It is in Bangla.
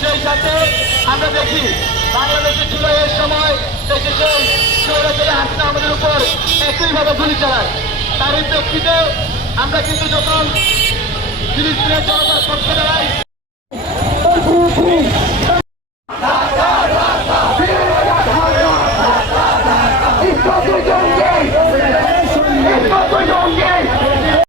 সেই সাথে আমরা দেখি বাংলাদেশে জুলাইয়ের সময় দেশে সেই স্বৈরাচারী হাসিনা আমাদের উপর একইভাবে গুলি চালায়। তারই প্রেক্ষিতে আমরা কিন্তু যখন ফিলিস্তিনের জনতার পক্ষে দাঁড়াই